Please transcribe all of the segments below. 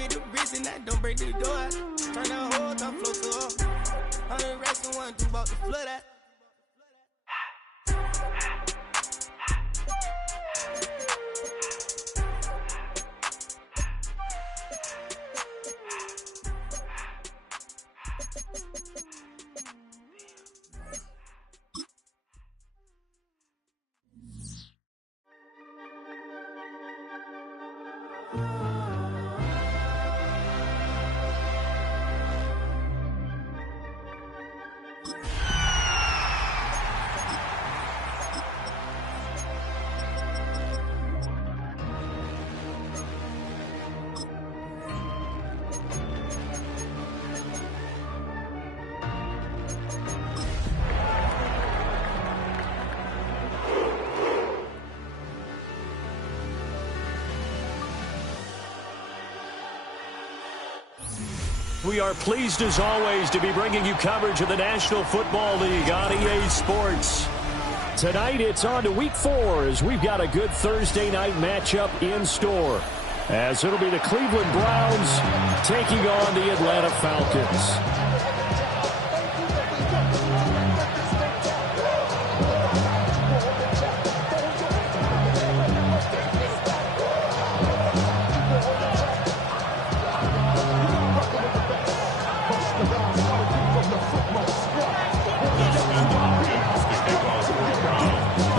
be the bricks and that don't break the door. Turn that whole top float to up. 100 racks and 1, 2 about to flood that. We are pleased as always to be bringing you coverage of the National Football League on EA Sports. Tonight it's on to Week 4 as we've got a good Thursday night matchup in store. As it'll be the Cleveland Browns taking on the Atlanta Falcons.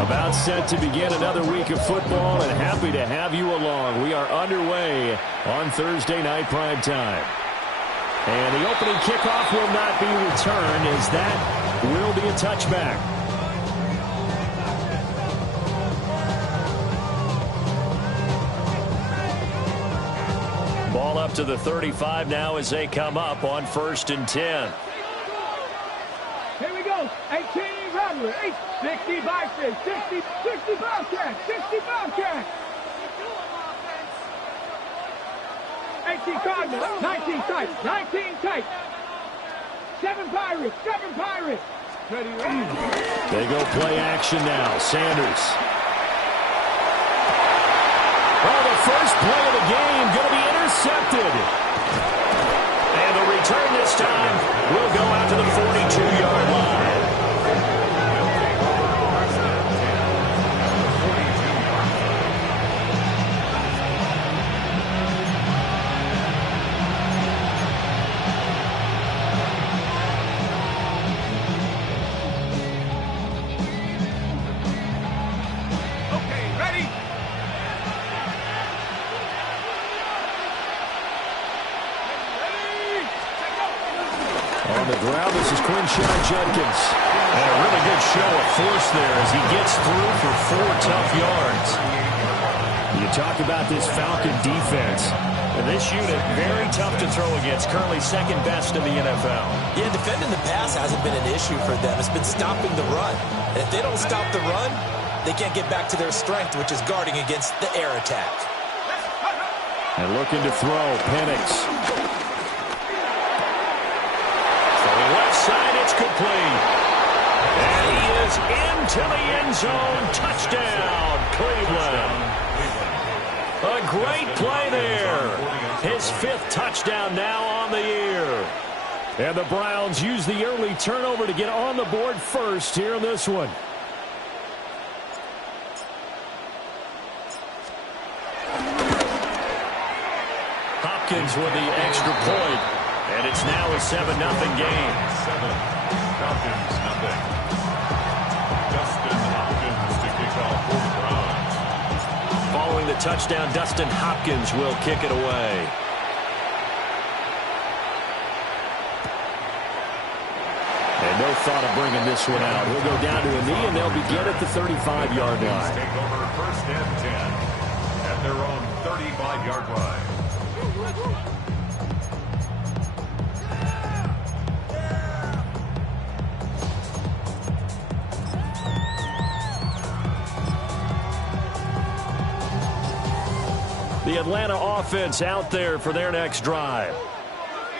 About set to begin another week of football, and happy to have you along. We are underway on Thursday night prime time. And the opening kickoff will not be returned, as that will be a touchback. Ball up to the 35 now as they come up on 1st and 10. Here we go. 18 Rodler, 65 60 Bobcat, 60 Bobcat. 18 Cardinal, 19 tight, 19 tight. 7 Pirates, 7 Pirates. Ready. They go play action now. Sanders. Oh, the first play of the game going to be intercepted. And the return this time will go out to the 42-yard line. On the ground, this is Quinshawn Judkins. And a really good show of force there as he gets through for 4 tough yards. You talk about this Falcon defense. And this unit, very tough to throw against. Currently second best in the NFL. Yeah, defending the pass hasn't been an issue for them. It's been stopping the run. And if they don't stop the run, they can't get back to their strength, which is guarding against the air attack. And looking to throw, Penix. Left side, it's complete. And he is into the end zone. Touchdown, Cleveland. A great play there. His 5th touchdown now on the year. And the Browns use the early turnover to get on the board first here in this one. Hopkins with the extra point. And it's now a 7-0 game. 7, Falcons, nothing. Dustin Hopkins to kick off for the Browns. Following the touchdown, Dustin Hopkins will kick it away. And no thought of bringing this one out. He'll go down to a knee, and they'll begin at the 35-yard line. Take over 1st and 10 at their own 35-yard line. The Atlanta offense out there for their next drive.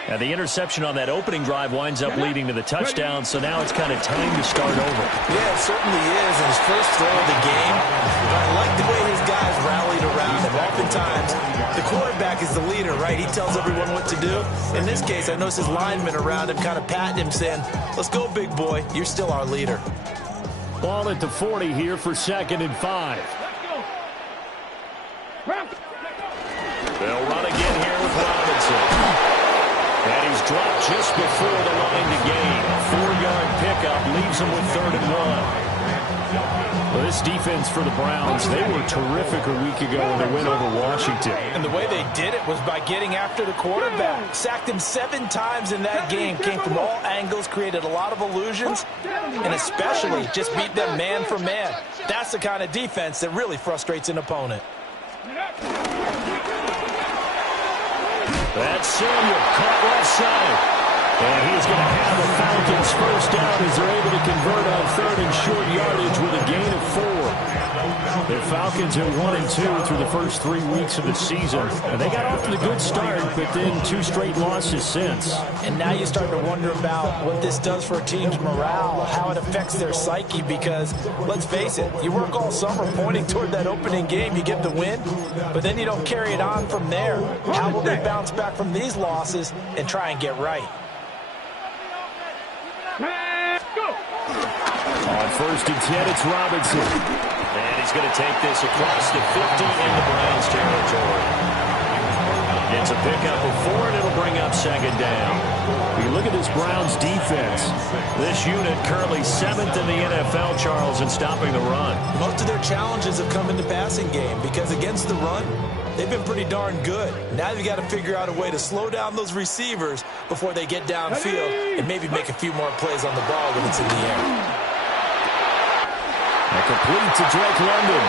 And the interception on that opening drive winds up leading to the touchdown, so now it's kind of time to start over. Yeah, it certainly is. And his first throw of the game, but I like the way his guys rallied around him. All oftentimes the quarterback is the leader, right? He tells everyone what to do. In this case, I noticed his linemen around him kind of patting him, saying, let's go, big boy. You're still our leader. Ball at the 40 here for 2nd and 5. They'll run again here with Robinson. And he's dropped just before the line to gain. A 4-yard pickup leaves him with 3rd and 1. Well, this defense for the Browns, they were terrific a week ago when they went over Washington. And the way they did it was by getting after the quarterback. Sacked him 7 times in that game. Came from all angles, created a lot of illusions, and especially just beat them man for man. That's the kind of defense that really frustrates an opponent. That's Samuel, caught left side. And he's going to have the Falcons first down as they're able to convert on 3rd and short yardage with a gain of 4. The Falcons are 1-2 through the first 3 weeks of the season. And they got off to a good start, but then 2 straight losses since. And now you start to wonder about what this does for a team's morale, how it affects their psyche, because let's face it, you work all summer pointing toward that opening game, you get the win, but then you don't carry it on from there. How will they bounce back from these losses and try and get right? On 1st and 10, it's Robinson. And he's going to take this across the 50 into Browns territory. It's a pickup of 4, and it'll bring up 2nd down. When you look at this Browns defense, this unit currently 7th in the NFL, Charles, in stopping the run. Most of their challenges have come in the passing game because against the run, they've been pretty darn good. Now you've got to figure out a way to slow down those receivers before they get downfield and maybe make a few more plays on the ball when it's in the air. A complete to Drake London.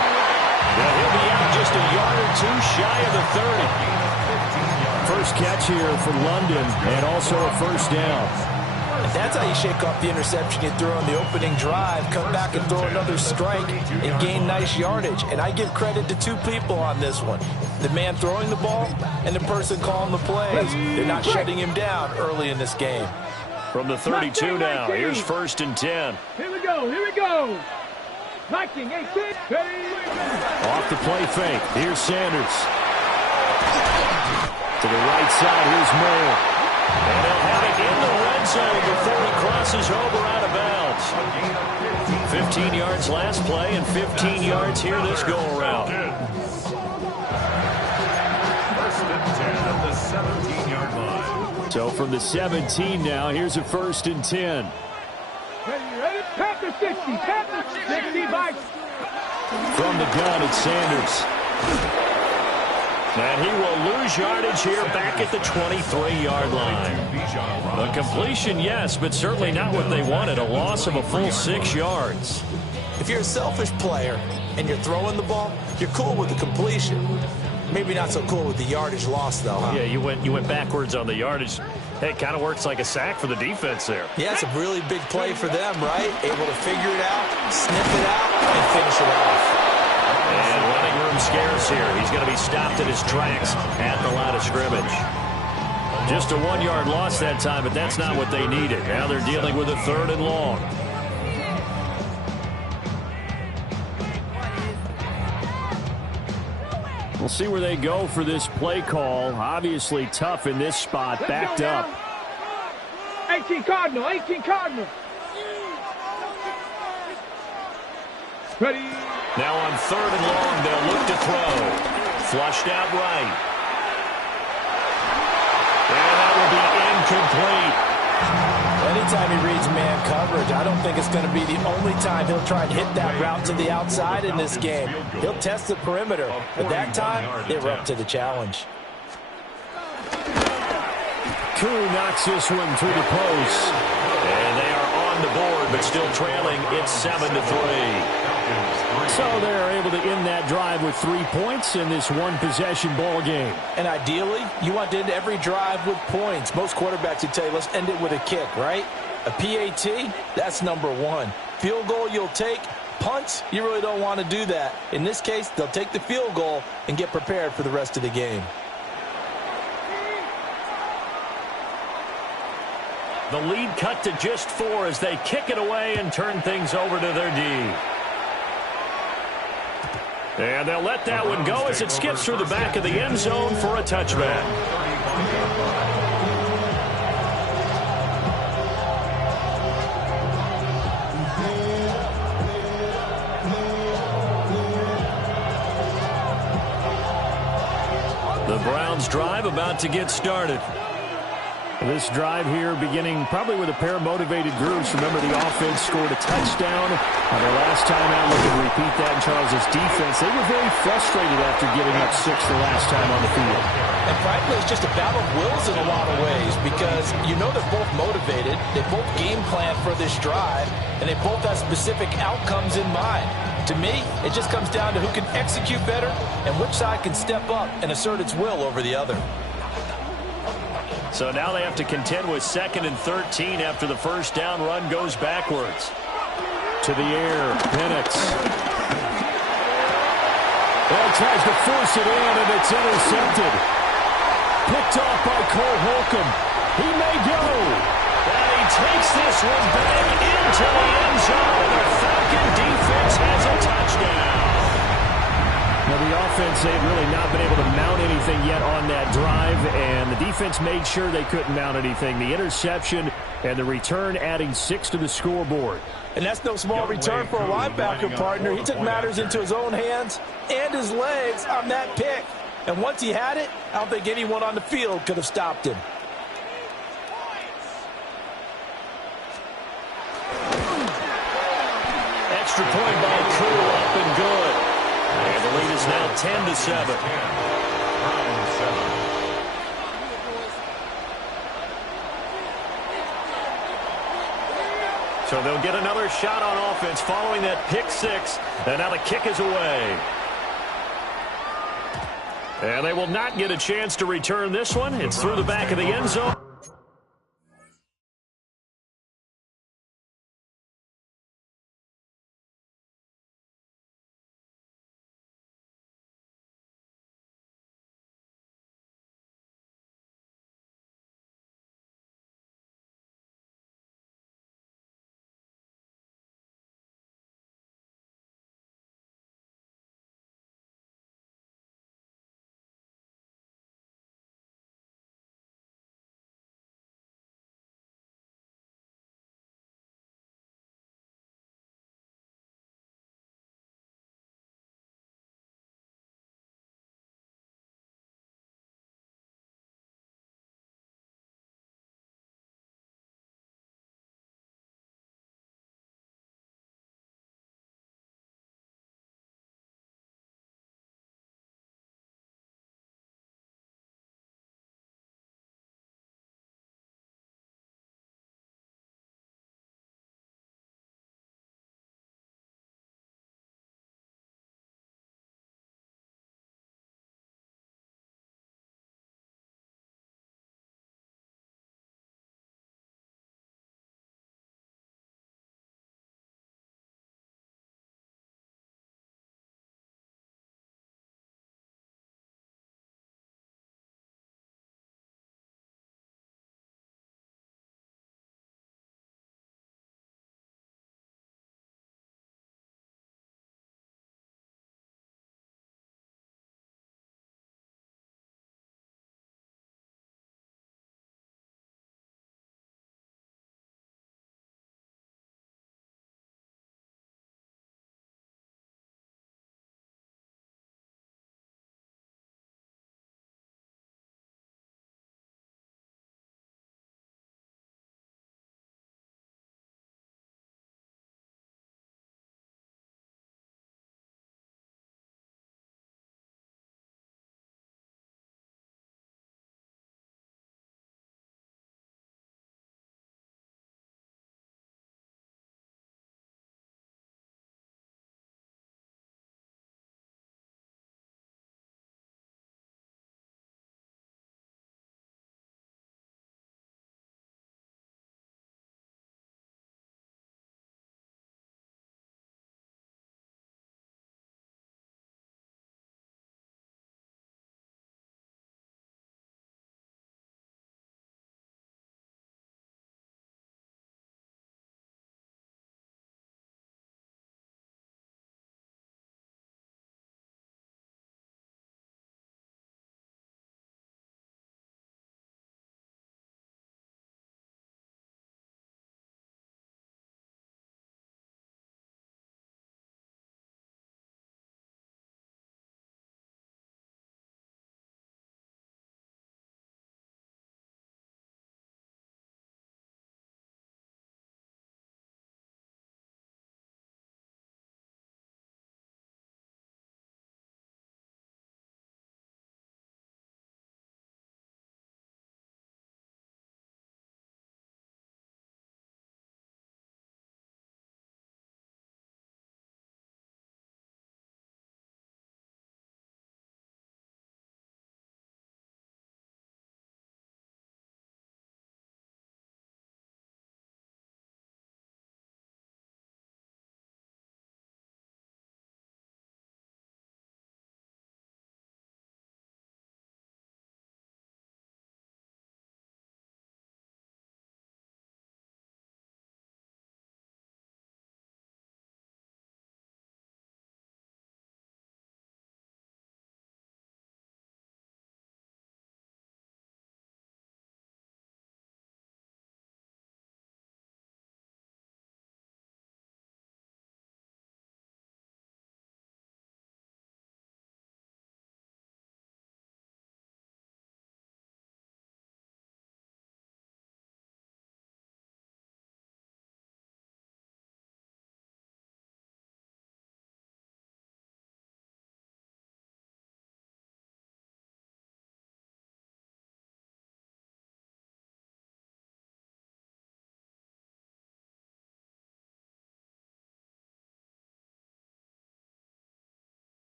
Well, he'll be out just a yard or 2 shy of the 30. First catch here for London, and also a first down. And that's how you shake off the interception you threw on the opening drive, come back and throw another strike and gain nice yardage. And I give credit to 2 people on this one. The man throwing the ball and the person calling the plays. They're not shutting him down early in this game. From the 32 now, here's 1st and 10. Here we go. 19, 18, Off the play fake. Here's Sanders. To the right side, here's Moore. And they'll have it in the red zone before he crosses over out of bounds. 15 yards last play and 15 yards here this go-around. 1st and 10 at the 17-yard line. So from the 17 now, here's a 1st and 10. ready? Tap the 60, tap the 60 by. From the gun, it's Sanders. And he will lose yardage here back at the 23-yard line. A completion, yes, but certainly not what they wanted. A loss of a full 6 yards. If you're a selfish player and you're throwing the ball, you're cool with the completion. Maybe not so cool with the yardage loss, though, huh? Yeah, you went backwards on the yardage. Hey, it kind of works like a sack for the defense there. Yeah, it's a really big play for them, right? Able to figure it out, sniff it out, and finish it off. And running room scarce here. He's going to be stopped in his tracks at the line of scrimmage. Just a 1-yard loss that time, but that's not what they needed. Now they're dealing with a 3rd and long. We'll see where they go for this play call. Obviously tough in this spot, backed up. 18 Cardinal, 18 Cardinal. Ready. Now on 3rd and long, they'll look to throw. Flushed out right. And that will be incomplete. Anytime he reads man coverage, I don't think it's going to be the only time he'll try and hit that route to the outside in this game. He'll test the perimeter, but that time, they were up to the challenge. Koo knocks this one through the post. And they are on the board, but still trailing. It's 7-3. So they're able to end that drive with 3 points in this one-possession ball game. And ideally, you want to end every drive with points. Most quarterbacks would tell you, let's end it with a kick, right? A PAT, that's number 1. Field goal you'll take. Punts, you really don't want to do that. In this case, they'll take the field goal and get prepared for the rest of the game. The lead cut to just 4 as they kick it away and turn things over to their D. And they'll let that one go as it skips through the back of the end zone for a touchback. The Browns drive about to get started. This drive here beginning probably with a pair of motivated groups. Remember, the offense scored a touchdown on their last time out. Looking to repeat that in Charles' defense. They were very frustrated after giving up 6 the last time on the field. And frankly, it's just a battle of wills in a lot of ways because you know they're both motivated. They both game plan for this drive, and they both have specific outcomes in mind. To me, it just comes down to who can execute better and which side can step up and assert its will over the other. So now they have to contend with 2nd and 13 after the first down run goes backwards. To the air, Penix. Well, tries to force it in, and it's intercepted. Picked off by Cole Holcomb. He may go. And he takes this one back into the end zone. The Falcon defense has a touchdown. Now, the offense, they've really not been able to mount anything yet on that drive, and the defense made sure they couldn't mount anything. The interception and the return adding 6 to the scoreboard. And that's no small return for a linebacker, partner. He took matters into his own hands and his legs on that pick. And once he had it, I don't think anyone on the field could have stopped him. Extra point by Crew, up and good. And the lead is now 10-7. So they'll get another shot on offense following that pick 6. And now the kick is away. And they will not get a chance to return this one. It's through the back of the end zone.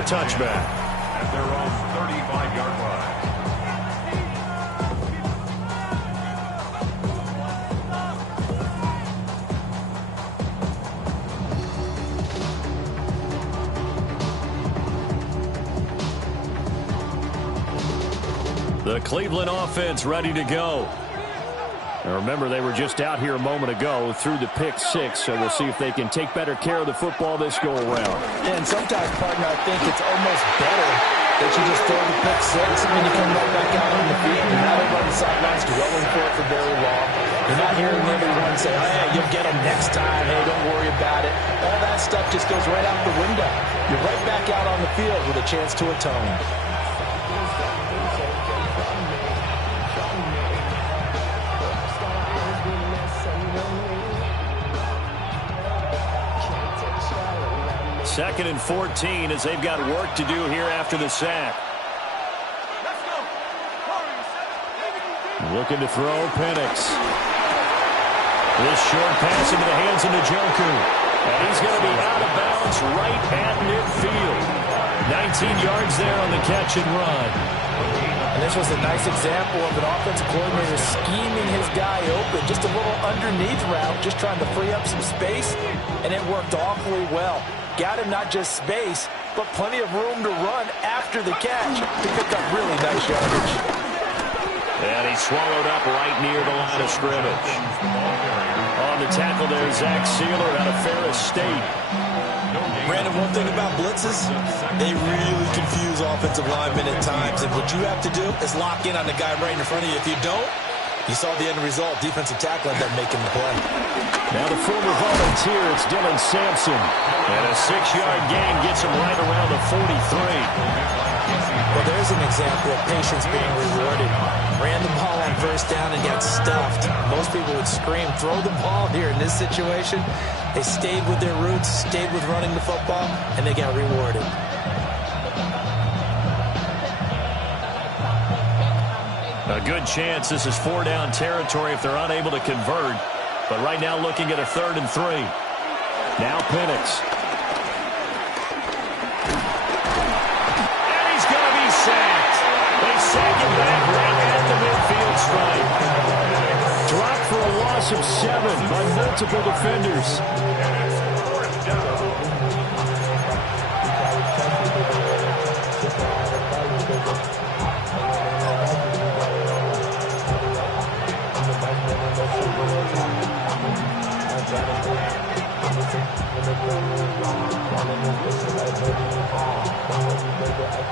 a touchback. At their own 35-yard line. The Cleveland offense ready to go. And remember, they were just out here a moment ago through the pick six, so we'll see if they can take better care of the football this go-around. And sometimes, partner, I think it's almost better that you just throw the pick six and then you come right back out on the field. You're not over on the sidelines dwelling for it for very long. You're not hearing everyone say, oh, yeah, you'll get them next time. Hey, don't worry about it. All that stuff just goes right out the window. You're right back out on the field with a chance to atone. Second and 14 as they've got work to do here after the sack. Looking to throw Penix. This short pass into the hands of Njoku. And he's going to be out of bounds right at midfield. 19 yards there on the catch and run. And this was a nice example of an offensive coordinator scheming his guy open. Just a little underneath route, just trying to free up some space. And it worked awfully well. Got him not just space, but plenty of room to run after the catch. He picked up really nice yardage. And he swallowed up right near the line of scrimmage. On the tackle there, Zach Sealer out of Ferris State. Brandon, one thing about blitzes, they really confuse offensive linemen at times. And what you have to do is lock in on the guy right in front of you. If you don't, you saw the end result. Defensive tackle ended up making the play. Now the former volunteer, it's Dylan Sampson. And a 6-yard gain gets him right around the 43. Well, there's an example of patience being rewarded. Ran the ball on first down and got stuffed. Most people would scream, throw the ball here. In this situation, they stayed with their roots, stayed with running the football, and they got rewarded. A good chance this is 4-down territory if they're unable to convert. But right now looking at a 3rd and 3. Now Penix. And he's going to be sacked. They sack him back right at the midfield stripe. Dropped for a loss of 7 by multiple defenders.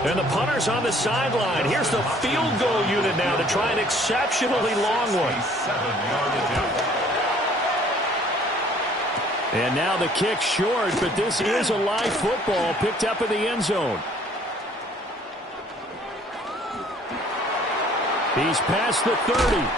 And the punter's on the sideline. Here's the field goal unit now to try an exceptionally long one. And now the kick short, but this is a live football picked up in the end zone. He's past the 30.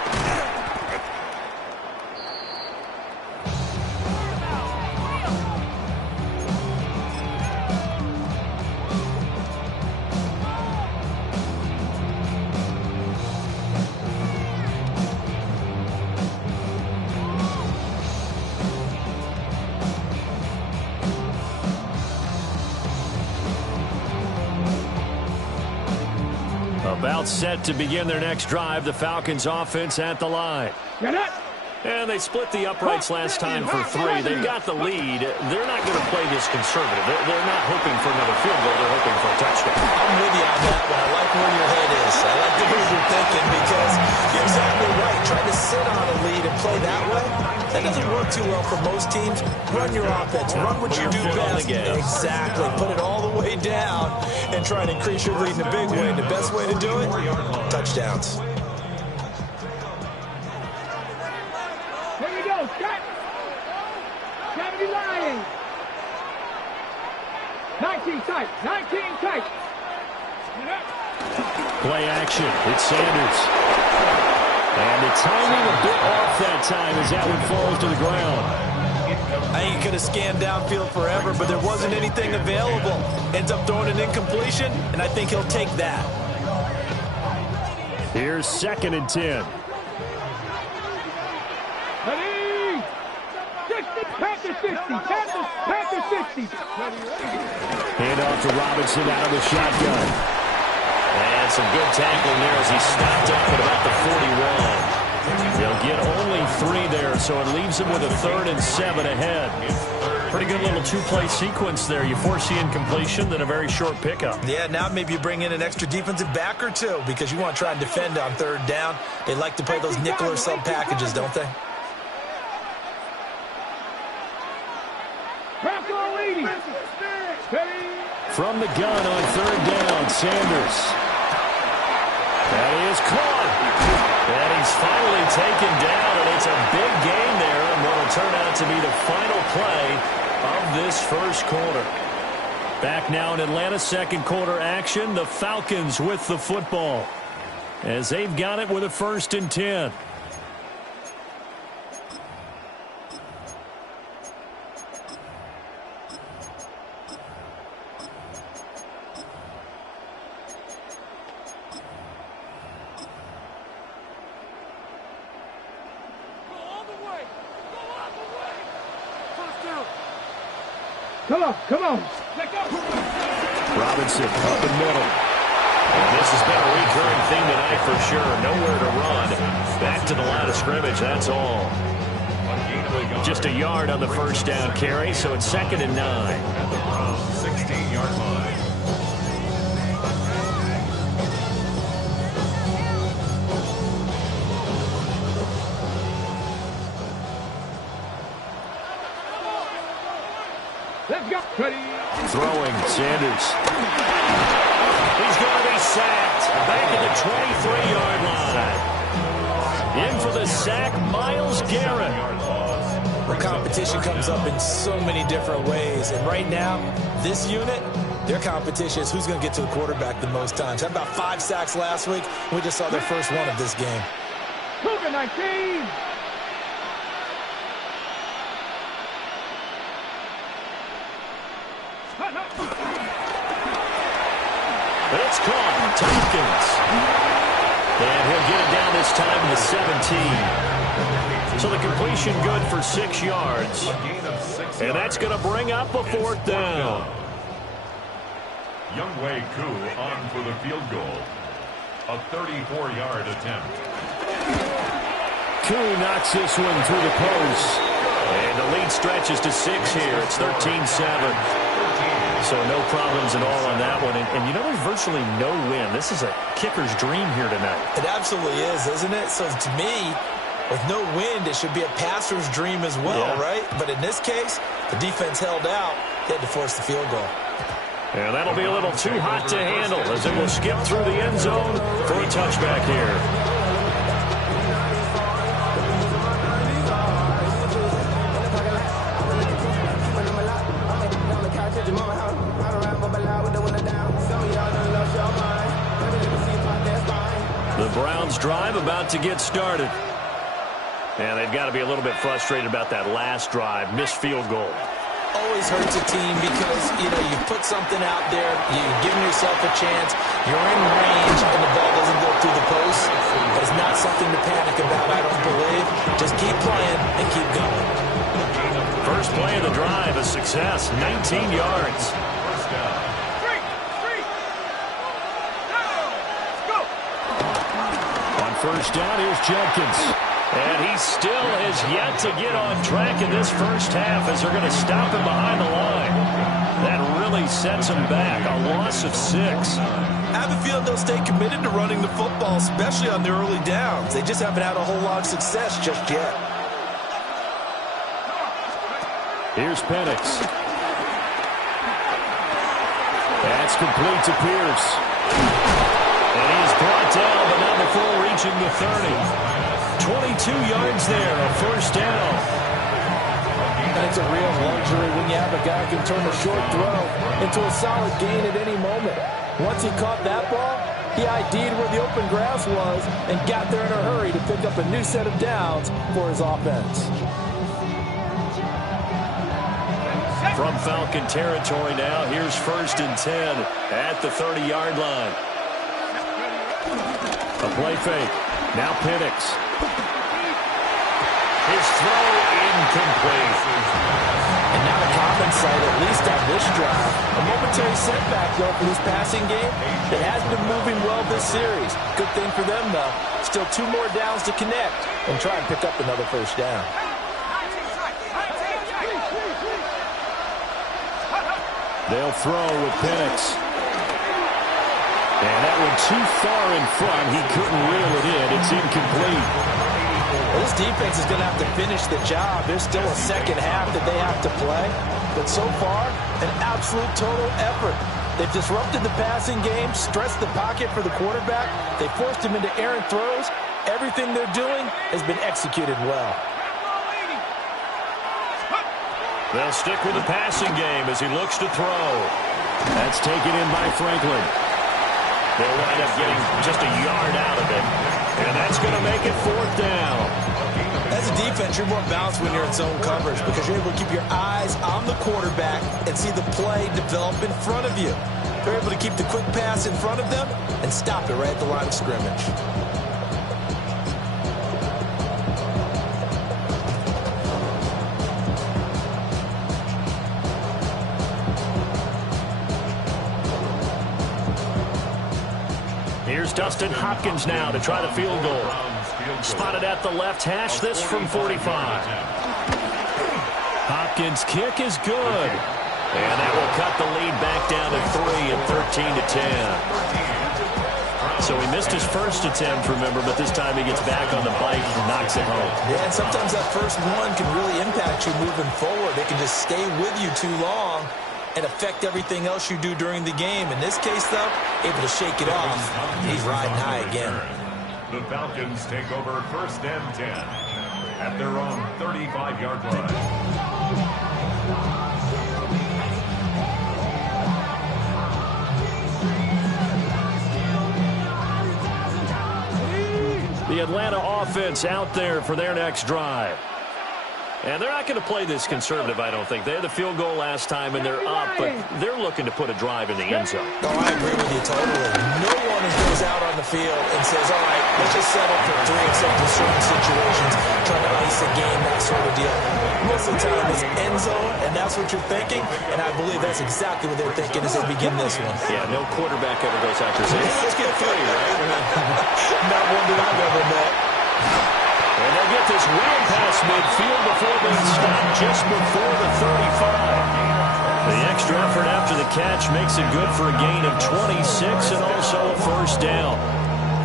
About set to begin their next drive. The Falcons offense at the line. And they split the uprights last time for 3. They've got the lead. They're not going to play this conservative. They're not hoping for another field goal. They're hoping for a touchdown. I'm with you on that one. I like where your head is. I like the way you're thinking because you're exactly right. Trying to sit on a lead and play that way, that doesn't work too well for most teams. Run your offense. Run what you do best. Exactly. Put it all the way down and try and increase your lead in a big way. And the best way to do it, touchdowns. Here we go, Scott. 79. 19 tight. 19 tight. Play action. It's Sanders. And the timing a bit off that time as that one falls to the ground. I think he could have scanned downfield forever, but there wasn't anything available. Ends up throwing an incompletion, and I think he'll take that. Here's 2nd and 10. Ready? 60, Panther 60. Panther 60. Hand off to Robinson out of the shotgun. And some good tackling there as he stopped up at about the 41. They'll get only 3 there, so it leaves them with a 3rd and 7 ahead. Pretty good little 2-play sequence there. You force the incompletion, then a very short pickup. Yeah, now maybe you bring in an extra defensive back or 2 because you want to try and defend on 3rd down. They like to play those nickel or sub packages, don't they? From the gun on 3rd down, Sanders. That is caught. And he's finally taken down, and it's a big gain there on what will turn out to be the final play of this first quarter. Back now in Atlanta, second quarter action. The Falcons with the football as they've got it with a 1st and 10. Come on. Robinson up the middle. And this has been a recurring theme tonight for sure. Nowhere to run. Back to the line of scrimmage, that's all. Just a yard on the 1st down carry, so it's 2nd and 9. 16-yard line. Let's go. Throwing, Sanders. He's going to be sacked. Back at the 23-yard line. In for the sack, Myles Garrett. Well, competition comes up in so many different ways. And right now, this unit, their competition is who's going to get to the quarterback the most times. Had about 5 sacks last week. We just saw their first one of this game. Cougar 19. It's caught. Tompkins. And he'll get it down this time to 17. So the completion good for 6 yards. And that's going to bring up a 4th down. Youngwei Koo on for the field goal. A 34-yard attempt. Koo knocks this one through the post. And the lead stretches to 6 here. It's 13-7. So no problems at all on that one. And you know, there's virtually no wind. This is a kicker's dream here tonight. It absolutely is, isn't it? So to me, with no wind, it should be a passer's dream as well, right? But in this case, the defense held out. They had to force the field goal. And that'll be a little too hot to handle as it will skip through the end zone for a touchback here. The Browns drive about to get started. And they've got to be a little bit frustrated about that last drive. Missed field goal. Always hurts a team because, you know, you put something out there, you're giving yourself a chance, you're in range, and the ball doesn't go through the post. But it's not something to panic about, I don't believe. Just keep playing and keep going. First play of the drive, a success, 19 yards. On 1st down, here's Jenkins. And he still has yet to get on track in this first half as they're going to stop him behind the line. That really sets him back, a loss of 6. I have a feeling they'll stay committed to running the football, especially on the early downs. They just haven't had a whole lot of success just yet. Here's Penix. That's complete to Pierce. And he's brought down, but not before reaching the 30. 22 yards there, a first down. And it's a real luxury when you have a guy who can turn a short throw into a solid gain at any moment. Once he caught that ball, he ID'd where the open grass was and got there in a hurry to pick up a new set of downs for his offense. From Falcon territory now, here's 1st and 10 at the 30-yard line. A play fake. Now Penix. His throw incomplete. And not a common sight, at least on this drive. A momentary setback, though, for this passing game that has been moving well this series. Good thing for them, though. Still 2 more downs to connect and try and pick up another first down. They'll throw with Penix. And that one too far in front. He couldn't reel it in. It's incomplete. Well, this defense is going to have to finish the job. There's still a second half that they have to play. But so far, an absolute total effort. They've disrupted the passing game, stressed the pocket for the quarterback. They forced him into errant throws. Everything they're doing has been executed well. They'll stick with the passing game as he looks to throw. That's taken in by Franklin. They'll wind up getting just a yard out of it. And that's going to make it 4th down. As a defense, you're more balanced when you're in zone coverage because you're able to keep your eyes on the quarterback and see the play develop in front of you. They're able to keep the quick pass in front of them and stop it right at the line of scrimmage. Here's Dustin Hopkins now to try the field goal. Spotted at the left hash, this from 45. Hopkins' kick is good. And that will cut the lead back down to 3 and 13-10. So he missed his first attempt, remember, but this time he gets back on the bike and knocks it home. Yeah, and sometimes that first one can really impact you moving forward. It can just stay with you too long and affect everything else you do during the game. In this case, though, able to shake it off. He's riding high again. The Falcons take over 1st and 10 at their own 35-yard line. The Atlanta offense out there for their next drive. And they're not going to play this conservative, I don't think. They had the field goal last time, and they're up, but they're looking to put a drive in the end zone. Oh, I agree with you totally. No one goes out on the field and says, all right, let's just settle for 3 except in certain situations, trying to ice a game, that sort of deal. Most of the time it's end zone, and that's what you're thinking, and I believe that's exactly what they're thinking as they begin this one. Yeah, no quarterback ever goes out there saying, let's get 3, right? Not one that I've ever met. And they'll get this well past midfield before being stopped just before the 35. The extra effort after the catch makes it good for a gain of 26 and also a first down.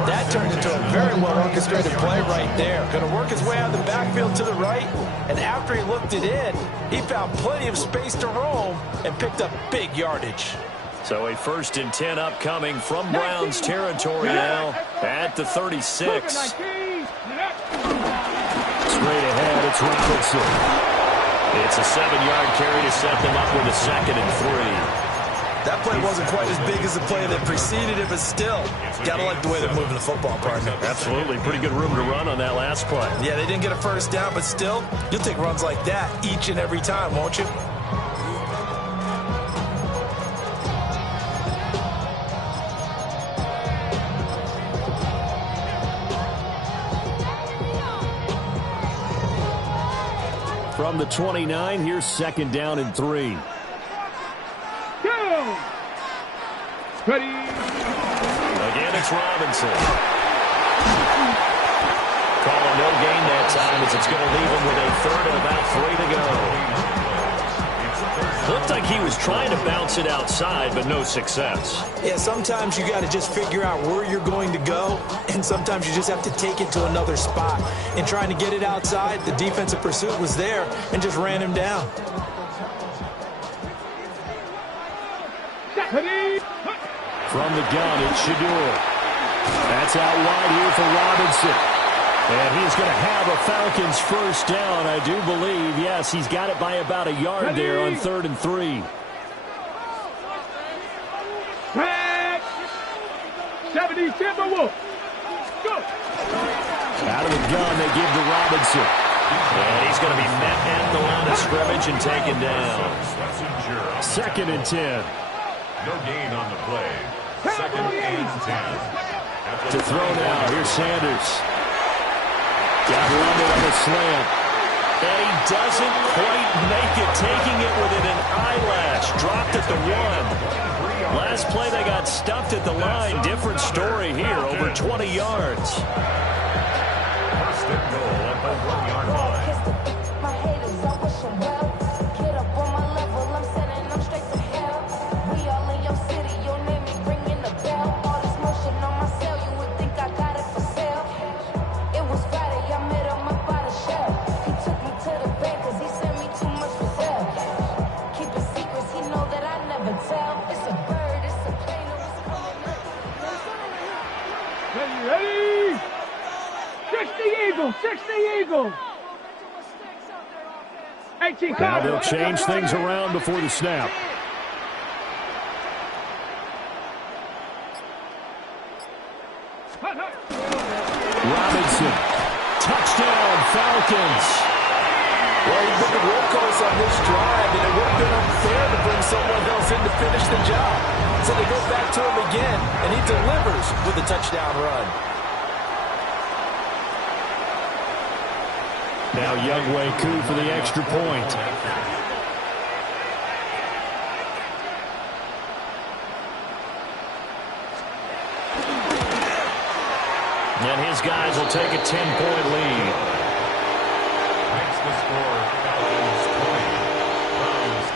That turned into a very well-orchestrated play right there. Going to work his way out of the backfield to the right, and after he looked it in, he found plenty of space to roam and picked up big yardage. So a 1st and 10 upcoming from Browns territory now at the 36. Straight ahead, it's Robinson. It's a 7-yard carry to set them up with a 2nd and 3. That play wasn't quite as big as the play that preceded it, but still, gotta like the way they're moving the football, partner. Absolutely. Pretty good room to run on that last play. Yeah, they didn't get a first down, but still, you'll take runs like that each and every time, won't you? From the 29, here's 2nd down and 3. Go! Ready? Again, it's Robinson. Call a no gain that time as it's going to leave him with a 3rd and about 3 to go. Looked like he was trying to bounce it outside, but no success. Yeah, sometimes you got to just figure out where you're going to go, and sometimes you just have to take it to another spot. In trying to get it outside, the defensive pursuit was there and just ran him down. From the gun, it's Shador. That's out wide here for Robinson. And he's going to have a Falcons first down, I do believe. Yes, he's got it by about a yard there on 3rd and 3. Back. 70 Timberwolves. Go. Out of the gun, they give to Robinson. And he's going to be met at the line of scrimmage and taken down. 2nd and 10. No gain on the play. 2nd and 10. To throw now, here's Sanders. Got London on the slant. And he doesn't quite make it, taking it within an eyelash. Dropped at the 1. Last play, they got stuffed at the line. Different story here, over 20 yards. First and goal at the 1-yard line. Ready? 60 Eagle, 60 Eagle. 18 Now they'll change things around before the snap. Robinson. Touchdown, Falcons. Well, he's been the workhorse on this drive, and it would have been unfair to bring someone else in to finish the job. So they go back to him again, and he delivers with a touchdown run. Now Younghoe Koo for the extra point. And his guys will take a 10-point lead. Makes the score Falcons 20, Browns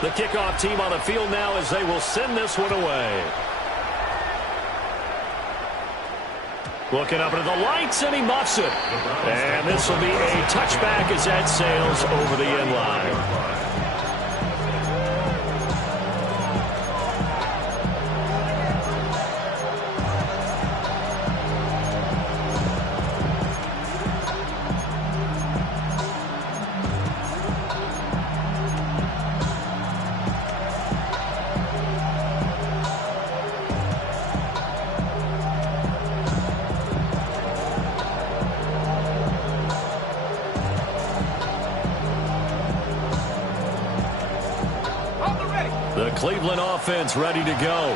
10. The kickoff team on the field now as they will send this one away. Looking up into the lights, and he muffs it. And this will be a touchback as that sails over the end line. The Cleveland offense ready to go.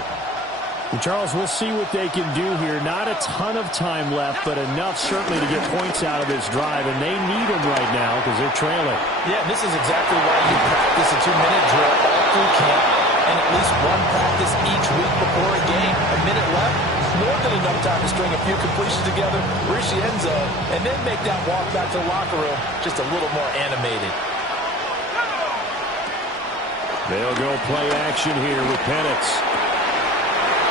And Charles, we'll see what they can do here. Not a ton of time left, but enough certainly to get points out of this drive, and they need them right now because they're trailing. Yeah, this is exactly why you practice a 2-minute drill all through camp and at least one practice each week before a game. A minute left, more than enough time to string a few completions together, reach the end zone, and then make that walk back to the locker room just a little more animated. They'll go play action here with Penix.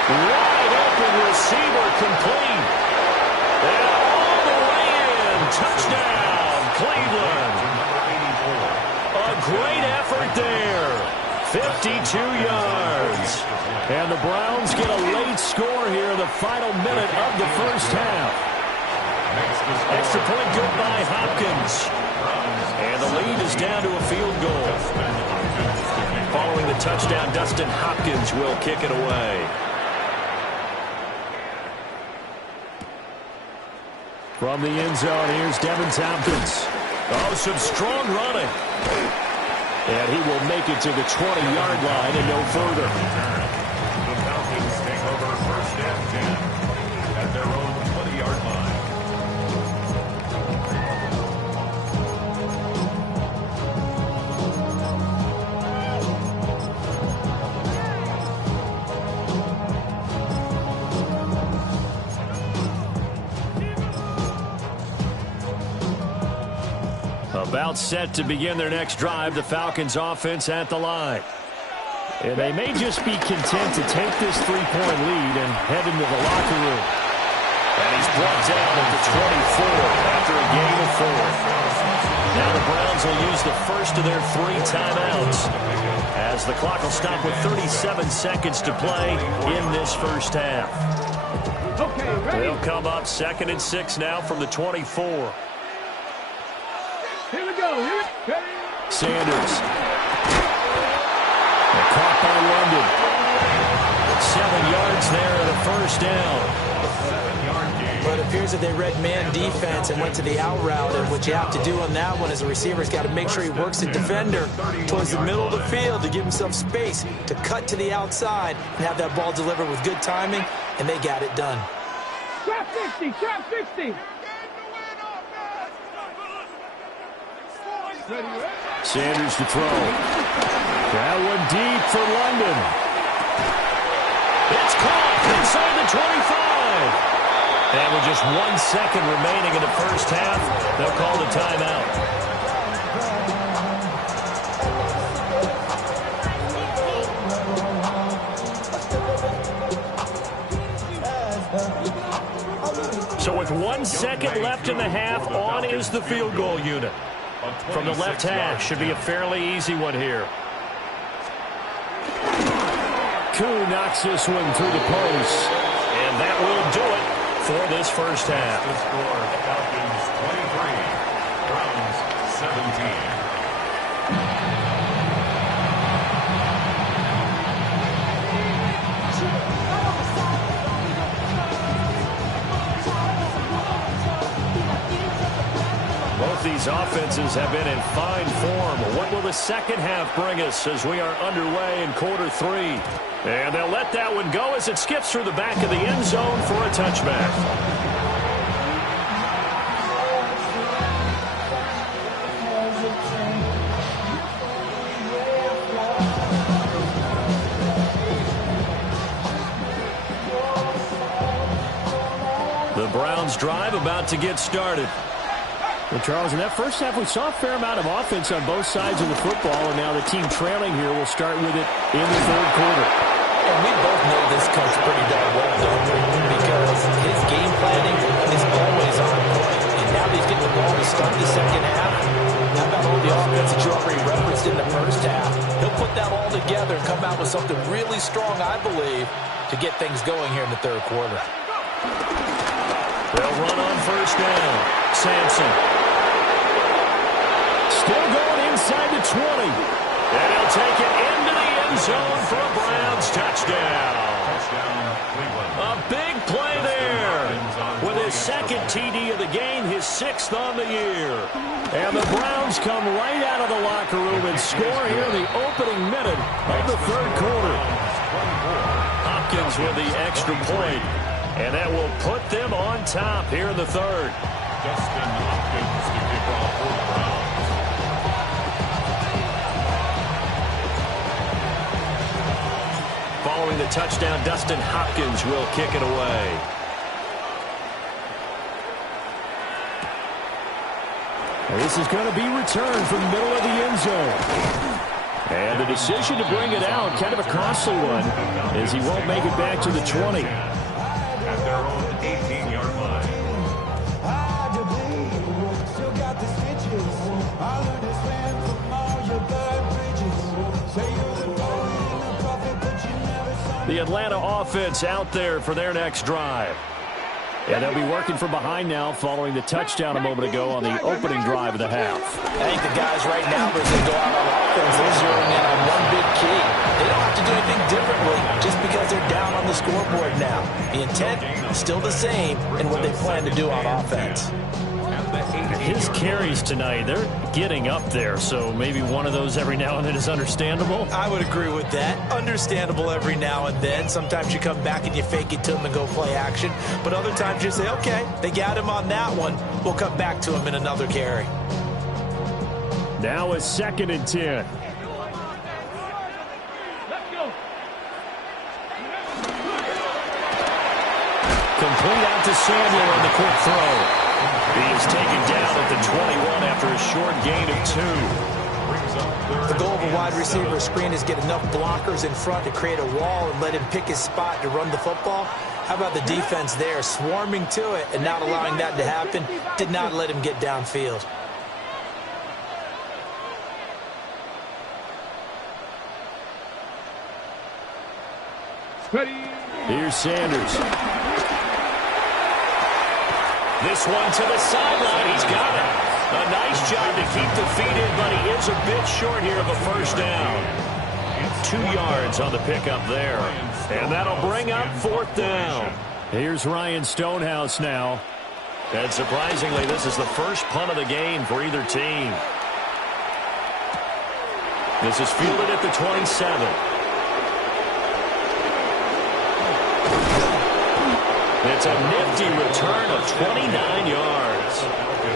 Wide open receiver complete. And all the way in. Touchdown, Cleveland. A great effort there. 52 yards. And the Browns get a late score here in the final minute of the first half. Extra point good by Hopkins. And the lead is down to a field goal. Following the touchdown, Dustin Hopkins will kick it away. From the end zone, here's Devin Tompkins. Oh, some strong running. And he will make it to the 20-yard line and no further. The Falcons take over first and 10 at their own 20-yard line. About set to begin their next drive, the Falcons offense at the line. And they may just be content to take this 3-point lead and head into the locker room. And he's brought down at the 24 after a gain of 4. Now the Browns will use the first of their 3 timeouts as the clock will stop with 37 seconds to play in this first half. Okay, ready? They'll come up 2nd and 6 now from the 24. Here we go. Here. Ready? Sanders. And caught by London. 7 yards there and a first down. But it appears that they read man defense and went to the out route. And what you have to do on that one as a receiver is got to make sure he works the defender towards the middle of the field to give himself space to cut to the outside and have that ball delivered with good timing, and they got it done. Trap 60, trap 60. Sanders to throw. That one deep for London. It's caught inside the 25. And with just 1 second remaining in the first half, they'll call the timeout. So with 1 second left in the half, on is the field goal unit. From the left hash, should be a fairly easy one here. Koo knocks this one through the post. And that will do it for this first half. The score, Falcons 23, Browns 17. Both these offenses have been in fine form. What will the second half bring us as we are underway in quarter 3? And they'll let that one go as it skips through the back of the end zone for a touchback. The Browns drive about to get started. Well, Charles, in that first half, we saw a fair amount of offense on both sides of the football, and now the team trailing here will start with it in the third quarter. And we both know this coach pretty darn well, don't we? Because his game planning is always on point. And now that he's getting the ball to start the second half, how about all the offense that you already referenced in the first half? He'll put that all together and come out with something really strong, I believe, to get things going here in the third quarter. They'll run on first down. Sampson. Still going inside the 20. And he'll take it into the end zone for a Browns touchdown. A big play there. With his second TD of the game, his 6th on the year. And the Browns come right out of the locker room and score here in the opening minute of the third quarter. Hopkins with the extra point. And that will put them on top here in the third. Justin Hopkins to kick off for the Browns. Following the touchdown, Dustin Hopkins will kick it away. This is going to be returned from the middle of the end zone. And the decision to bring it out, kind of a costly one, as he won't make it back to the 20. At their own 18-yard line. The Atlanta offense out there for their next drive. And they'll be working from behind now following the touchdown a moment ago on the opening drive of the half. I think the guys right now, as they go out on offense, they're zeroing in on one big key. They don't have to do anything differently just because they're down on the scoreboard now. The intent is still the same in what they plan to do on offense. His carries tonight, they're getting up there, so maybe one of those every now and then is understandable. I would agree with that. Understandable every now and then. Sometimes you come back and you fake it to him and go play action. But other times you say, okay, they got him on that one. We'll come back to him in another carry. Now a 2nd and 10. Complete out to Samuel on the quick throw. He is taken down at the 21 after a short gain of 2. The goal of a wide receiver screen is get enough blockers in front to create a wall and let him pick his spot to run the football. How about the defense there, swarming to it and not allowing that to happen? Did not let him get downfield. Ready. Here's Sanders. This one to the sideline. He's got it. A nice job to keep the feet in, but he is a bit short here of a first down. 2 yards on the pickup there. And that'll bring up 4th down. Here's Ryan Stonehouse now. And surprisingly, this is the first punt of the game for either team. This is fielded at the 27. It's a nifty return of 29 yards.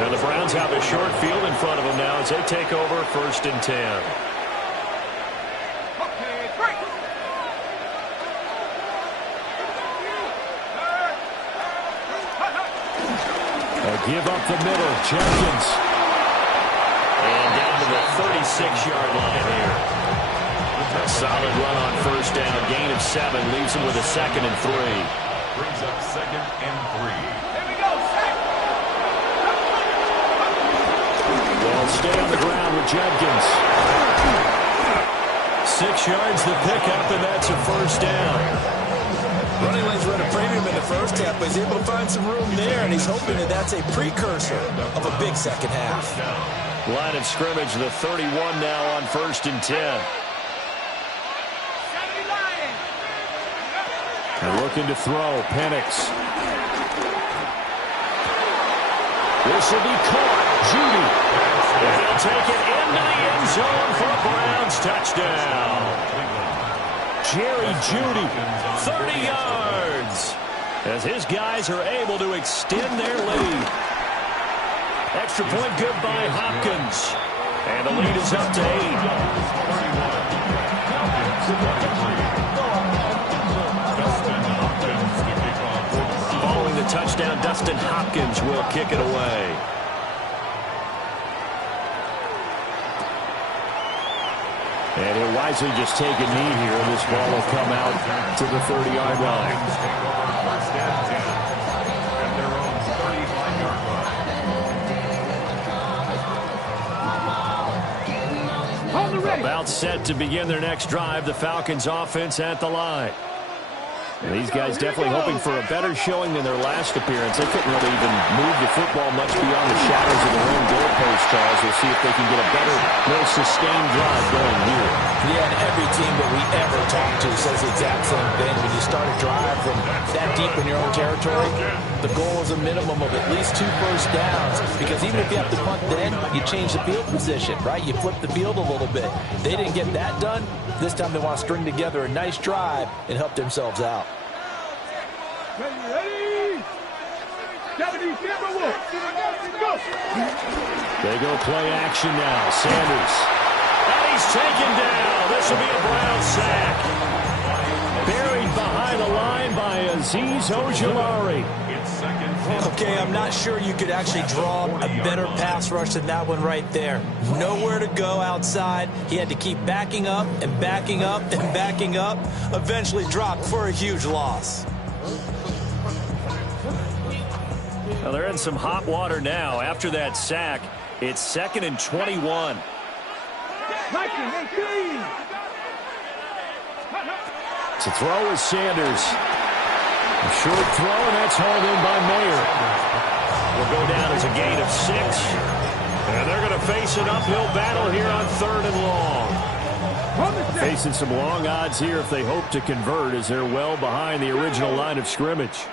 And the Browns have a short field in front of them now as they take over 1st and 10. Give up the middle, Jenkins. And down to the 36-yard line here. A solid run on 1st down. Gain of 7 leaves him with a 2nd and 3. Brings up 2nd and 3. Here we go, They'll stay on the ground with Jenkins. 6 yards the pickup, and that's a 1st down. Running lanes were at a premium in the first half, but he's able to find some room there, and he's hoping that that's a precursor of a big second half. Line of scrimmage, the 31 now on 1st and 10. And looking to throw, Penix. This will be caught. Judy. And he'll take it into the end zone for a Browns touchdown. Jerry Judy, 30 yards, as his guys are able to extend their lead. Extra point good by Hopkins, and the lead is up to 8. Following the touchdown, Dustin Hopkins will kick it away. And he'll wisely just take a knee here, and this ball will come out to the 30-yard line. About set to begin their next drive, the Falcons offense at the line. And these guys definitely hoping for a better showing than their last appearance. They couldn't really even move the football much beyond the shadows of their own goalpost, Charles. We'll see if they can get a better, more sustained drive going here. Yeah, and every team that we ever talk to says the exact same thing. When you start a drive from that deep in your own territory, the goal is a minimum of at least 2 first downs, because even if you have to punt then, you change the field position, right? You flip the field a little bit. They didn't get that done. This time they want to string together a nice drive and help themselves out. Ready? M26 Eml W4. They go play action now. Sanders. And he's taken down. This will be a Brown sack. Buried behind the line by Azeez Ojulari. Okay, I'm not sure you could actually draw a better pass rush than that one right there. Nowhere to go outside. He had to keep backing up and backing up and backing up. Eventually dropped for a huge loss. Well, they're in some hot water now. After that sack, it's 2nd and 21. To throw is Sanders. A short throw, and that's hauled in by Mayer. Will go down as a gain of 6. And they're going to face an uphill battle here on 3rd and long. Facing some long odds here if they hope to convert, as they're well behind the original line of scrimmage.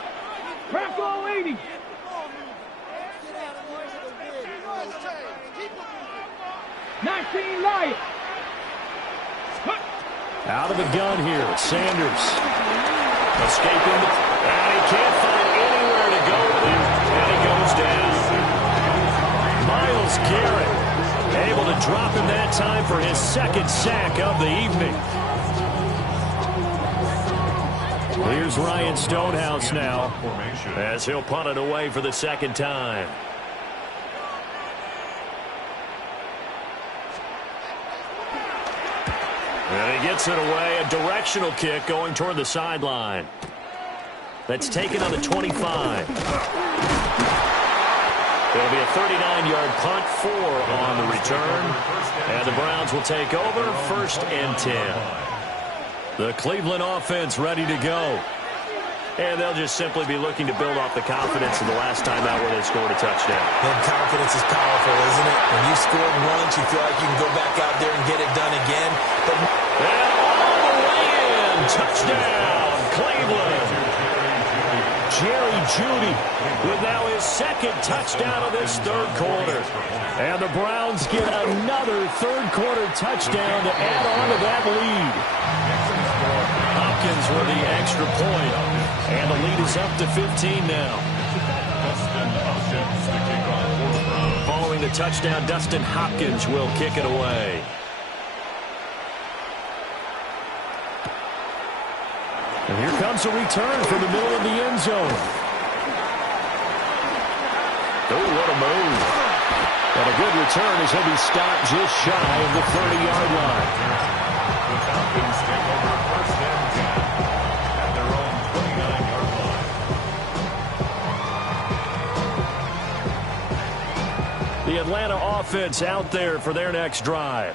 19 Lions. Out of the gun here, Sanders. Escaping, and he can't find anywhere to go with it, and he goes down. Myles Garrett able to drop him that time for his 2nd sack of the evening. Here's Ryan Stonehouse now, as he'll punt it away for the 2nd time. And he gets it away, a directional kick going toward the sideline. That's taken on the 25. It'll be a 39-yard punt, 4 on the return. And the Browns will take over 1st and 10. The Cleveland offense ready to go. And they'll just simply be looking to build off the confidence of the last time out where they scored a touchdown. And confidence is powerful, isn't it? When you scored once, you feel like you can go back out there and get it done again. And all the way in. Touchdown, Cleveland. Jerry Judy with now his 2nd touchdown of this 3rd quarter. And the Browns get another 3rd quarter touchdown to add on to that lead. Hopkins with the extra point. And the lead is up to 15 now. Following the touchdown, Dustin Hopkins will kick it away. And here comes a return from the middle of the end zone. Oh, what a move. And a good return as he'll be stopped just shy of the 30-yard line. The Falcons take over first and 10 at their own 29-yard line. The Atlanta offense out there for their next drive.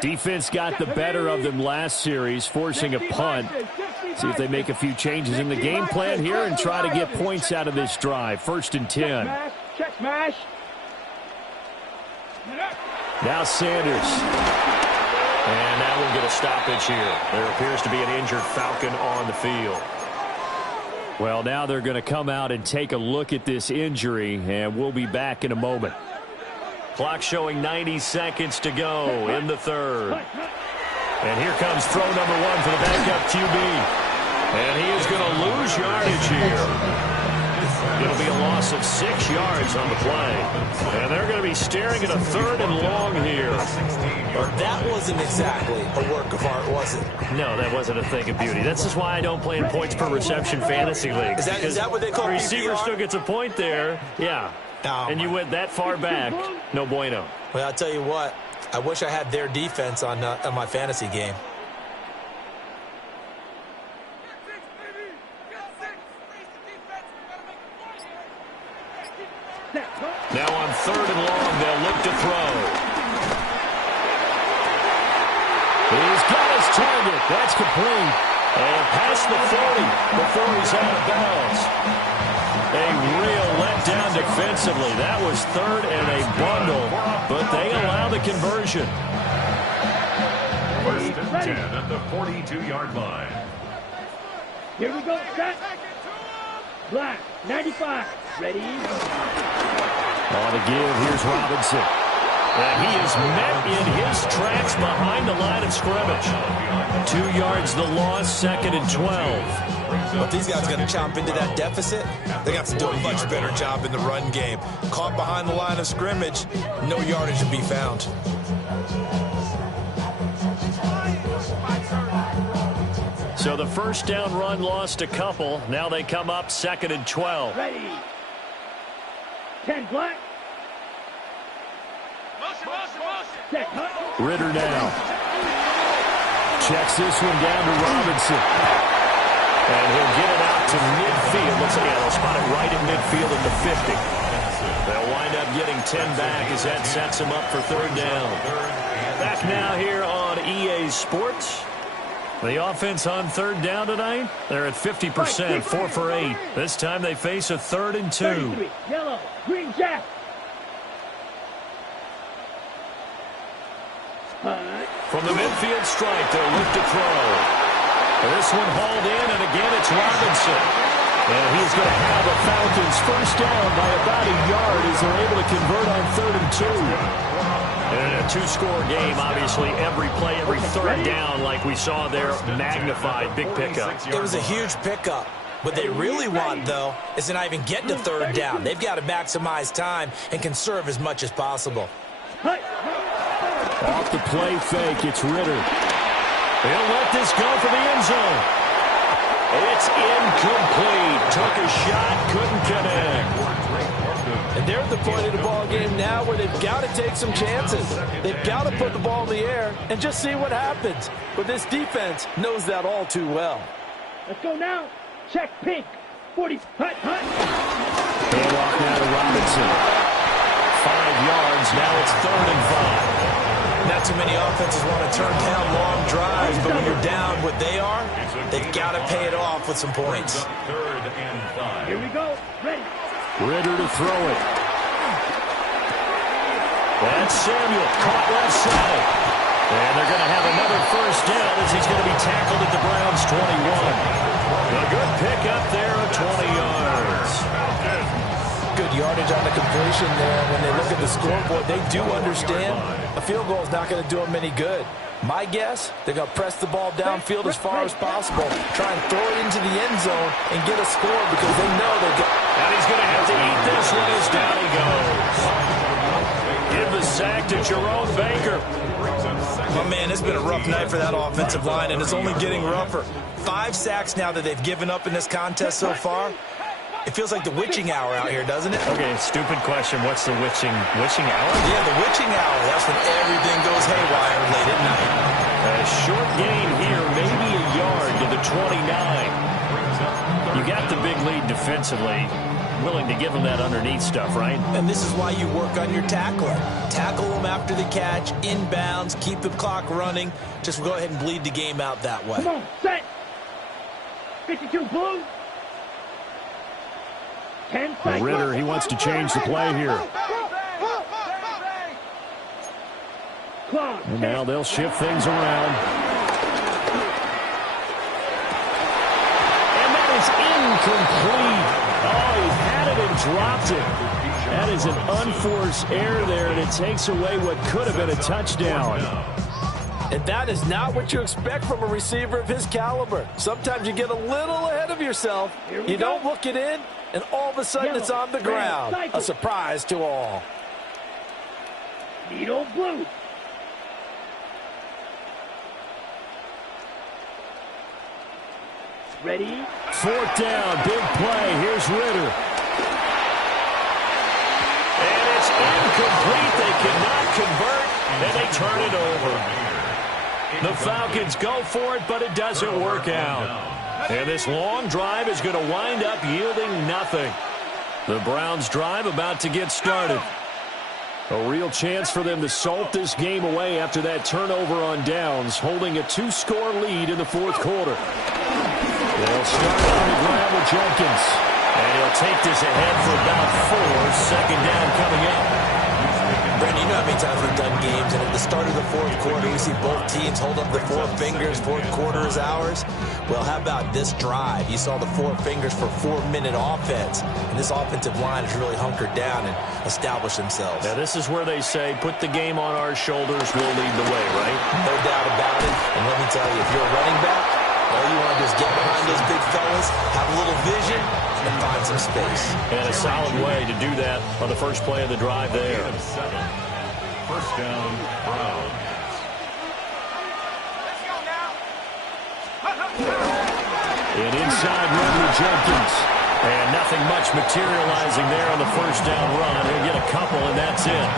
Defense got the better of them last series, forcing a punt. See if they make a few changes in the game plan here and try to get points out of this drive. 1st and 10. Check smash. Now Sanders. And that will get a stoppage here. There appears to be an injured Falcon on the field. Well, now they're going to come out and take a look at this injury, and we'll be back in a moment. Clock showing 90 seconds to go in the 3rd. And here comes throw number 1 for the backup QB. And he is going to lose yardage here. It'll be a loss of 6 yards on the play. And they're going to be staring at a 3rd and long here. Well, that wasn't exactly a work of art, was it? No, that wasn't a thing of beauty. That's just why I don't play in points per reception fantasy leagues. Is that what they call the receiver PPR? still gets a point there. Yeah. Oh, and you went that far back. No bueno. Well, I'll tell you what. I wish I had their defense on my fantasy game. Now on 3rd and long, they'll look to throw. He's got his target. That's complete. And past the 40 before he's out of bounds. A real letdown defensively. That was 3rd and a bundle, but they allow the conversion. 1st and 10 at the 42-yard line. Here we go. Set. Black. 95. Ready. On the give, here's Robinson. And he is met in his tracks behind the line of scrimmage. 2 yards the loss, 2nd and 12. But these guys got to chomp into that deficit. They got to do a much better job in the run game. Caught behind the line of scrimmage, no yardage to be found. So the 1st down run lost a couple. Now they come up 2nd and 12. Ready. 10 black. Set. Ritter now. Checks this one down to Robinson. And he'll get it out to midfield. Looks like they'll spot it right at midfield at the 50. They'll wind up getting 10 back as that sets them up for 3rd down. Back now here on EA Sports. The offense on 3rd down tonight, they're at 50%, 4 for 8. This time they face a 3rd and 2. Yellow, green jack. From the midfield stripe, they'll look to throw. This one hauled in, and again it's Robinson. And he's going to have the Falcons 1st down by about a yard as they're able to convert on 3rd and 2. And in a 2-score game, obviously every play, every 3rd down, like we saw there, magnified. Big pickup. It was a huge pickup. What they really want, though, is to not even get to 3rd down. They've got to maximize time and conserve as much as possible. Off the play fake, it's Ritter. He'll let this go for the end zone. It's incomplete. Took a shot, couldn't connect. And they're at the point of the ball game now where they've got to take some chances. They've got to put the ball in the air and just see what happens. But this defense knows that all too well. Let's go now. Check pink. 40. Hut. Handoff now to Robinson. 5 yards. Now it's 3rd and 5. Not too many offenses want to turn down long drives, but when you're down what they are, they've got to pay it off with some points. 3rd and 5. Here we go. Ready. Ritter to throw it. That's Samuel. Caught left side. And they're going to have another 1st down as he's going to be tackled at the Browns' 21. A good pickup there of 20 yards. Good yardage on the completion there. When they look at the scoreboard, they do understand a field goal is not going to do them any good. My guess, they're going to press the ball downfield as far as possible, try and throw it into the end zone and get a score because they know they've got... And he's going to have to eat this one as down he goes. Give the sack to Jerome Baker. My man, it's been a rough night for that offensive line, and it's only getting rougher. 5 sacks now that they've given up in this contest so far. It feels like the witching hour out here, doesn't it? Okay, stupid question. What's the witching hour? Yeah, the witching hour. That's when everything goes haywire late at night. A short gain here, maybe a yard to the 29. You got the big lead defensively. Willing to give them that underneath stuff, right? And this is why you work on your tackling. Tackle them after the catch, inbounds, keep the clock running. Just go ahead and bleed the game out that way. Come on, set. 52 blue. 10 seconds. Ritter, he wants to change the play here. And now they'll shift things around. And that is incomplete. Oh, he had it and dropped it. That is an unforced error there, and it takes away what could have been a touchdown. And that is not what you expect from a receiver of his caliber. Sometimes you get a little ahead of yourself. You don't look it in, and all of a sudden it's on the ground. A surprise to all. Needle blue. Ready? 4th down, big play. Here's Ritter. And it's incomplete. They cannot convert, and they turn it over. The Falcons go for it, but it doesn't work out. And this long drive is going to wind up yielding nothing. The Browns' drive about to get started. A real chance for them to salt this game away after that turnover on downs, holding a 2-score lead in the 4th quarter. They'll start on the ground with Jenkins. And he'll take this ahead for about 4. 2nd down coming up. Brandon, you know how many times we've done games, and at the start of the 4th quarter, we see both teams hold up the 4 fingers, 4th quarter is ours. Well, how about this drive? You saw the 4 fingers for 4-minute offense, and this offensive line has really hunkered down and established themselves. Now, this is where they say, put the game on our shoulders, we'll lead the way, right? No doubt about it, and let me tell you, if you're a running back, all you want to do is get behind those big fellas, have a little vision, and find some space. And a solid way to do that on the first play of the drive there. 1st down, Browns. An inside run with Jenkins. And nothing much materializing there on the 1st down run. He'll get a couple, and that's it.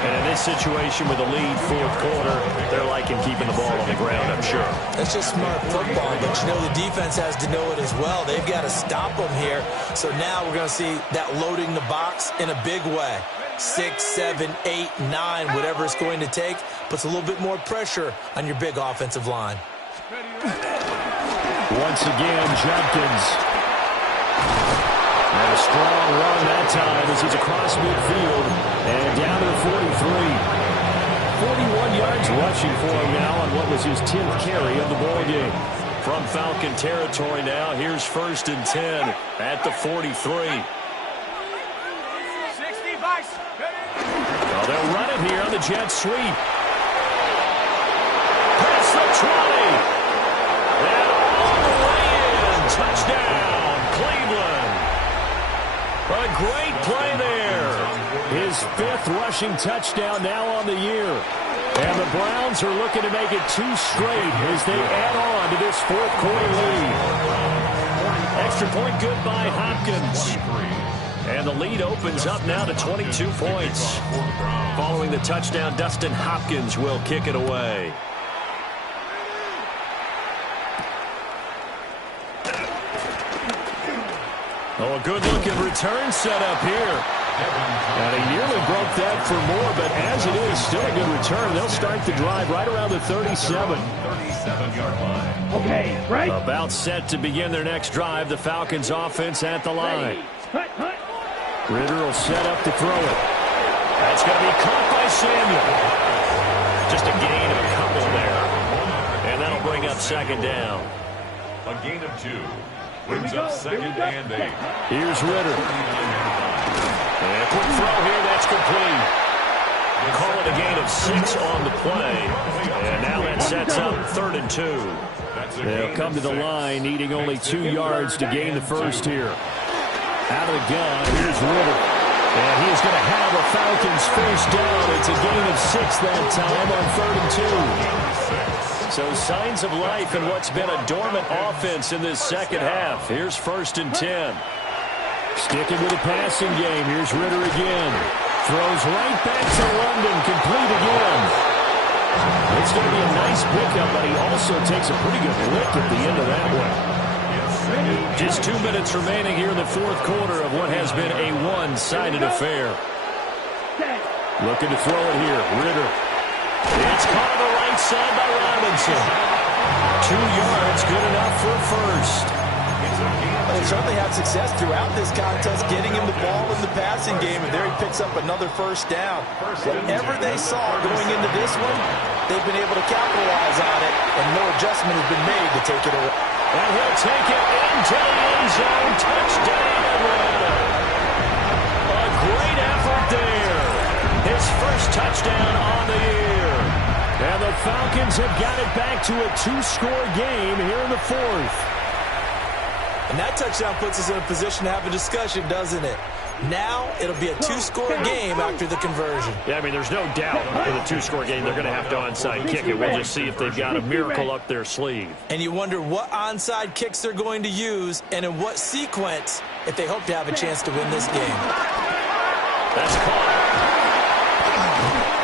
And in this situation with a lead 4th quarter, they're liking keeping the ball on the ground, I'm sure. That's just smart football, but you know the defense has to know it as well. They've got to stop them here. So now we're going to see that loading the box in a big way. 6, 7, 8, 9, whatever it's going to take, puts a little bit more pressure on your big offensive line. Once again, Jenkins. And a strong run that time as he's across midfield and down to the 43. 41 yards rushing for him now on what was his 10th carry of the ball game. From Falcon territory now, here's 1st and 10 at the 43. 60 vice. Well, they'll run it here on the jet sweep. Past the 20. And all the way in. Touchdown, Cleveland. A great play there. His 5th rushing touchdown now on the year. And the Browns are looking to make it 2 straight as they add on to this 4th quarter lead. Extra point good by Hopkins. And the lead opens up now to 22 points. Following the touchdown, Dustin Hopkins will kick it away. Oh, a good-looking return set up here. And he nearly broke that for more, but as it is, still a good return. They'll start the drive right around the 37. 37-yard line. Okay, right. About set to begin their next drive. The Falcons offense at the line. Hut, hut. Ritter will set up to throw it. That's going to be caught by Samuel. Just a gain of a couple there. And that'll bring up 2nd down. A gain of 2. Brings up 2nd and 8. Here's Ritter. And a quick throw here, that's complete. Call it a gain of 6 on the play. And now that sets up 3rd and 2. They'll come to the line, needing only 2 yards to gain the first here. Out of the gun, here's Ritter. And he is going to have a Falcons first down. It's a gain of 6 that time on 3rd and 2. So signs of life in what's been a dormant offense in this second half. Here's 1st and 10. Sticking with the passing game. Here's Ritter again. Throws right back to London. Complete again. It's going to be a nice pickup, but he also takes a pretty good lick at the end of that one. Just 2 minutes remaining here in the 4th quarter of what has been a one-sided affair. Looking to throw it here. Ritter. It's caught on the right side by Robinson. 2 yards, good enough for a first. They certainly had success throughout this contest getting him the ball in the passing game, and there he picks up another first down. Whatever they saw going into this one, they've been able to capitalize on it, and no adjustment has been made to take it away. And he'll take it into the end zone. Touchdown, Atlanta. A great effort there. His first touchdown on the year. And the Falcons have got it back to a 2-score game here in the 4th. And that touchdown puts us in a position to have a discussion, doesn't it? Now it'll be a 2-score game after the conversion. Yeah, I mean, there's no doubt with a 2-score game they're going to have to onside kick it. We'll just see if they've got a miracle up their sleeve. And you wonder what onside kicks they're going to use and in what sequence if they hope to have a chance to win this game. That's caught.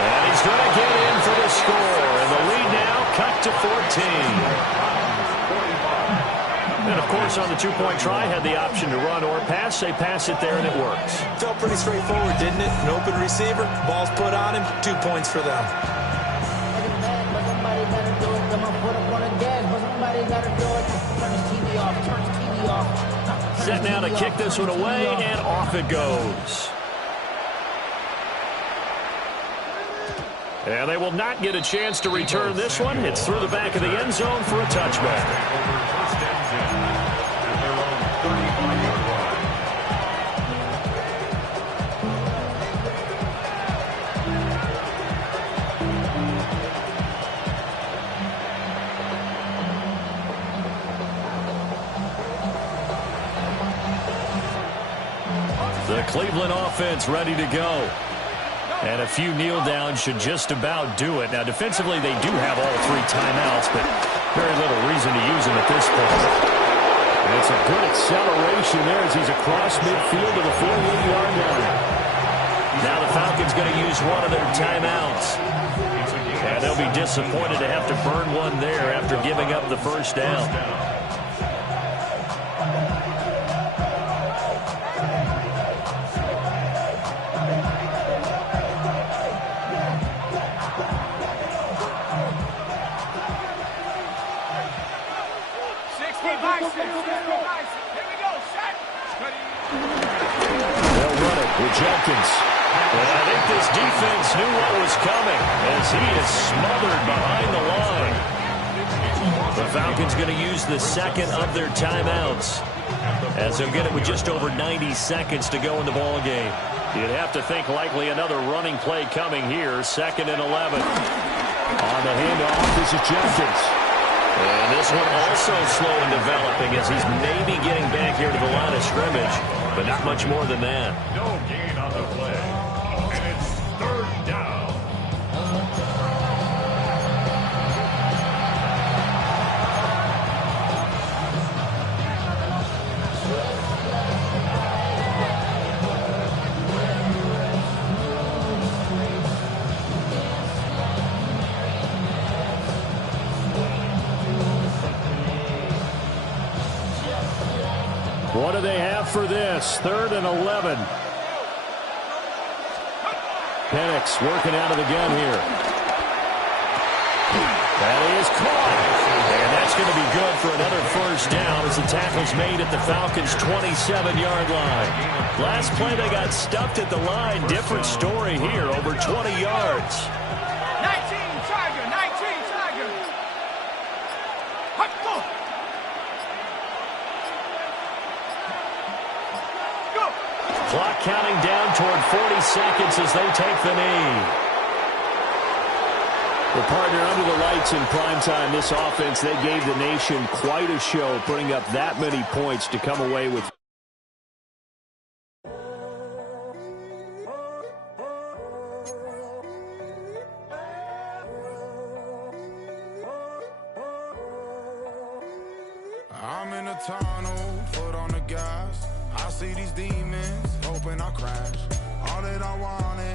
And he's going to get in for the score. And the lead now cut to 14. And, of course, on the 2-point try, had the option to run or pass. They pass it there, and it works. Felt pretty straightforward, didn't it? An open receiver, ball's put on him, 2 points for them. Set now to kick this one away, and off it goes. And they will not get a chance to return this one. It's through the back of the end zone for a touchback. The Cleveland offense ready to go. And a few kneel downs should just about do it. Now, defensively, they do have all 3 timeouts, but very little reason to use them at this point. And it's a good acceleration there as he's across midfield to the 48-yard line. Now the Falcons going to use one of their timeouts. And they'll be disappointed to have to burn one there after giving up the first down. They'll run it with Jenkins. And I think this defense knew what was coming as he is smothered behind the line. The Falcons going to use the second of their timeouts as they'll get it with just over 90 seconds to go in the ball game. You'd have to think likely another running play coming here. 2nd and 11. On the handoff, this is Jenkins. And this one also slow in developing as he's maybe getting back here to the line of scrimmage, but not much more than that. No gain on the play. And it's 3rd down. What do they have for this? 3rd and 11. Penix working out of the gun here. That is caught. And that's going to be good for another first down as the tackle's made at the Falcons' 27-yard line. Last play they got stuffed at the line. Different story here, over 20 yards. 19 Tiger. Clock counting down toward 40 seconds as they take the knee. Well, partner, under the lights in primetime, this offense, they gave the nation quite a show, putting up that many points to come away with. I'm in a tunnel, foot on the gas. I see these demons, hoping I crash. All that I wanted.